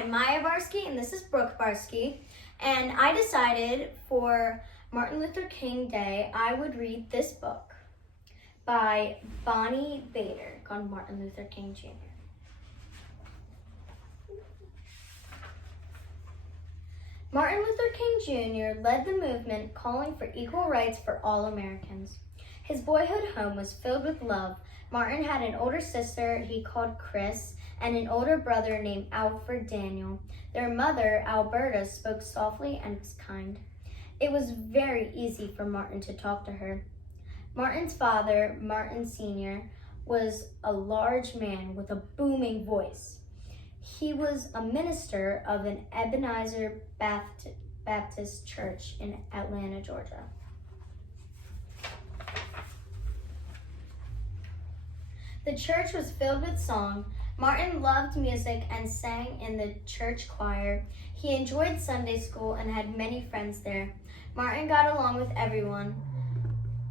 I'm Maya Barsky and this is Brooke Barsky, and I decided for Martin Luther King Day I would read this book by Bonnie Bader called Martin Luther King Jr. Martin Luther King Jr. led the movement calling for equal rights for all Americans. His boyhood home was filled with love. Martin had an older sister he called Chris and an older brother named Alfred Daniel. Their mother, Alberta, spoke softly and was kind. It was very easy for Martin to talk to her. Martin's father, Martin Sr., was a large man with a booming voice. He was a minister of an Ebenezer Baptist church in Atlanta, Georgia. The church was filled with song. Martin loved music and sang in the church choir. He enjoyed Sunday school and had many friends there. Martin got along with everyone,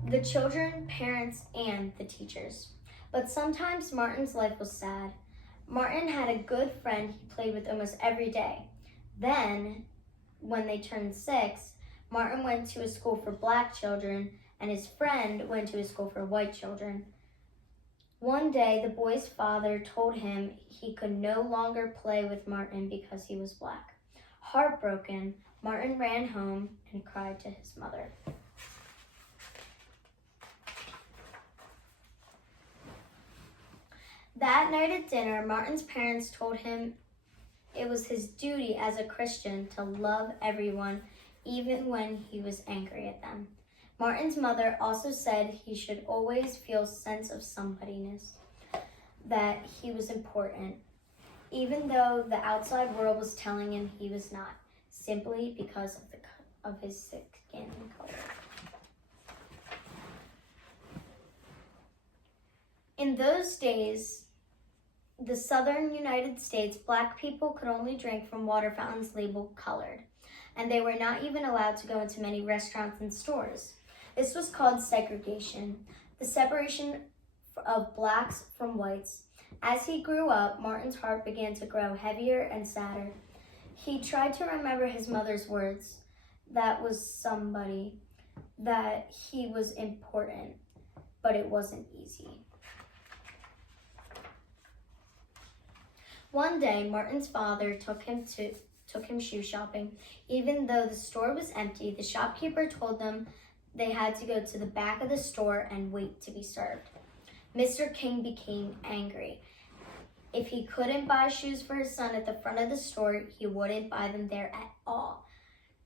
the children, parents, and the teachers. But sometimes Martin's life was sad. Martin had a good friend he played with almost every day. Then, when they turned 6, Martin went to a school for black children, and his friend went to a school for white children. One day, the boy's father told him he could no longer play with Martin because he was black. Heartbroken, Martin ran home and cried to his mother. That night at dinner, Martin's parents told him it was his duty as a Christian to love everyone, even when he was angry at them. Martin's mother also said he should always feel a sense of somebodyness, that he was important, even though the outside world was telling him he was not, simply because of his skin color. In those days, the southern United States, black people could only drink from water fountains labeled colored, and they were not even allowed to go into many restaurants and stores. This was called segregation, the separation of blacks from whites. As he grew up, Martin's heart began to grow heavier and sadder. He tried to remember his mother's words, that was somebody, that he was important, but it wasn't easy. One day, Martin's father took him shoe shopping. Even though the store was empty, the shopkeeper told them they had to go to the back of the store and wait to be served. Mr. King became angry. If he couldn't buy shoes for his son at the front of the store, he wouldn't buy them there at all.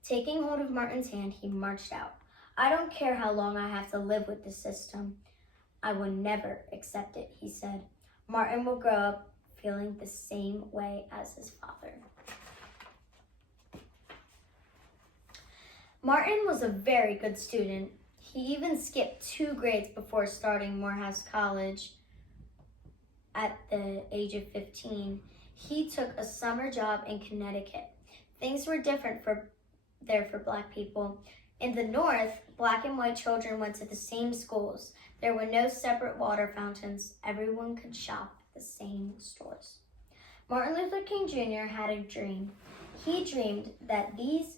Taking hold of Martin's hand, he marched out. I don't care how long I have to live with this system. I will never accept it, he said. Martin will grow up feeling the same way as his father. Martin was a very good student. He even skipped 2 grades before starting Morehouse College at the age of 15. He took a summer job in Connecticut. Things were different there for black people. In the North, black and white children went to the same schools. There were no separate water fountains. Everyone could shop at the same stores. Martin Luther King Jr. had a dream. He dreamed that these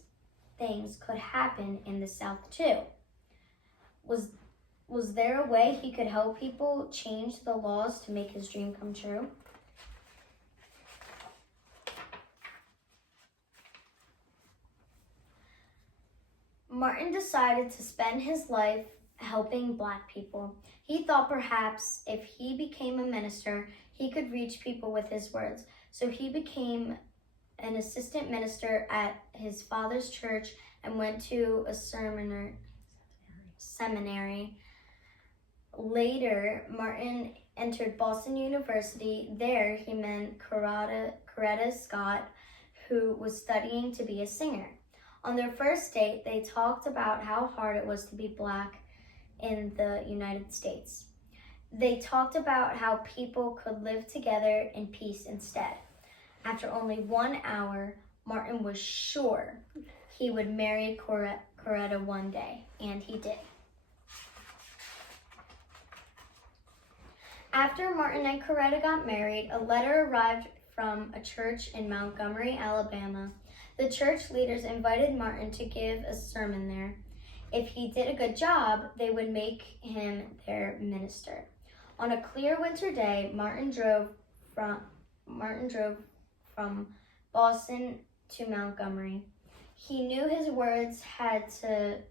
things could happen in the South too. Was there a way he could help people change the laws to make his dream come true? Martin decided to spend his life helping black people. He thought perhaps if he became a minister, he could reach people with his words. So he became an assistant minister at his father's church and went to a seminary. Later, Martin entered Boston University. There, he met Coretta Scott, who was studying to be a singer. On their first date, they talked about how hard it was to be black in the United States. They talked about how people could live together in peace instead. After only 1 hour, Martin was sure he would marry Coretta one day, and he did. After Martin and Coretta got married, a letter arrived from a church in Montgomery, Alabama. The church leaders invited Martin to give a sermon there. If he did a good job, they would make him their minister. On a clear winter day, Martin drove from Boston to Montgomery. He knew his words had to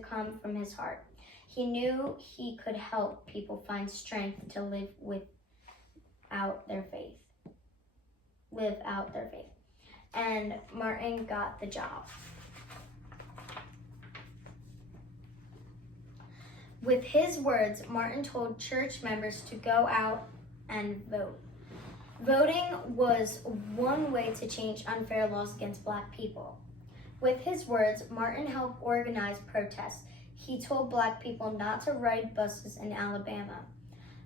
come from his heart. He knew he could help people find strength to live out their faith. And Martin got the job. With his words, Martin told church members to go out and vote. Voting was one way to change unfair laws against Black people. With his words, Martin helped organize protests. He told Black people not to ride buses in Alabama.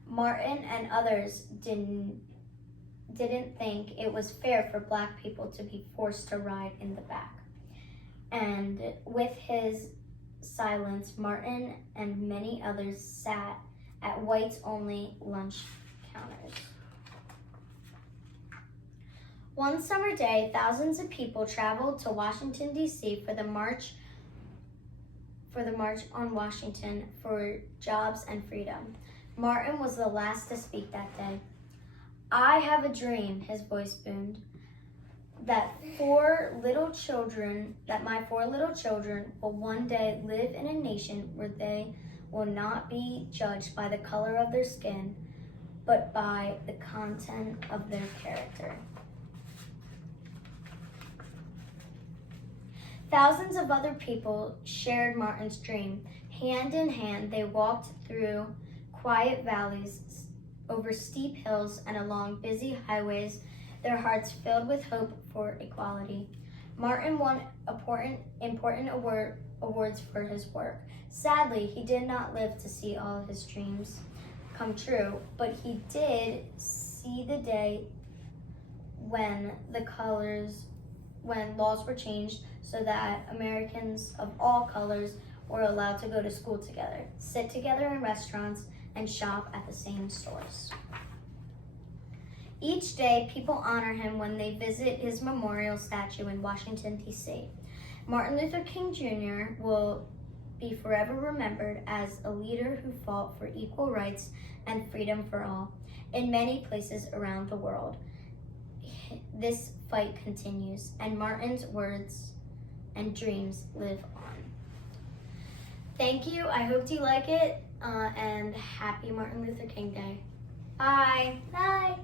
Martin and others didn't think it was fair for Black people to be forced to ride in the back. And with his silence, Martin and many others sat at whites-only lunch counters. One summer day, thousands of people traveled to Washington, D.C. for the March on Washington for Jobs and Freedom. Martin was the last to speak that day. "I have a dream," his voice boomed, that my 4 little children will one day live in a nation where they will not be judged by the color of their skin, but by the content of their character. Thousands of other people shared Martin's dream. Hand in hand, they walked through quiet valleys, over steep hills, and along busy highways, their hearts filled with hope for equality. Martin won important awards for his work. Sadly, he did not live to see all his dreams come true, but he did see the day when laws were changed so that Americans of all colors were allowed to go to school together, sit together in restaurants, and shop at the same stores. Each day, people honor him when they visit his memorial statue in Washington, D.C. Martin Luther King Jr. will be forever remembered as a leader who fought for equal rights and freedom for all. In many places around the world, this fight continues, and Martin's words and dreams live on. Thank you. I hope you like it, and happy Martin Luther King Day. Bye. Bye.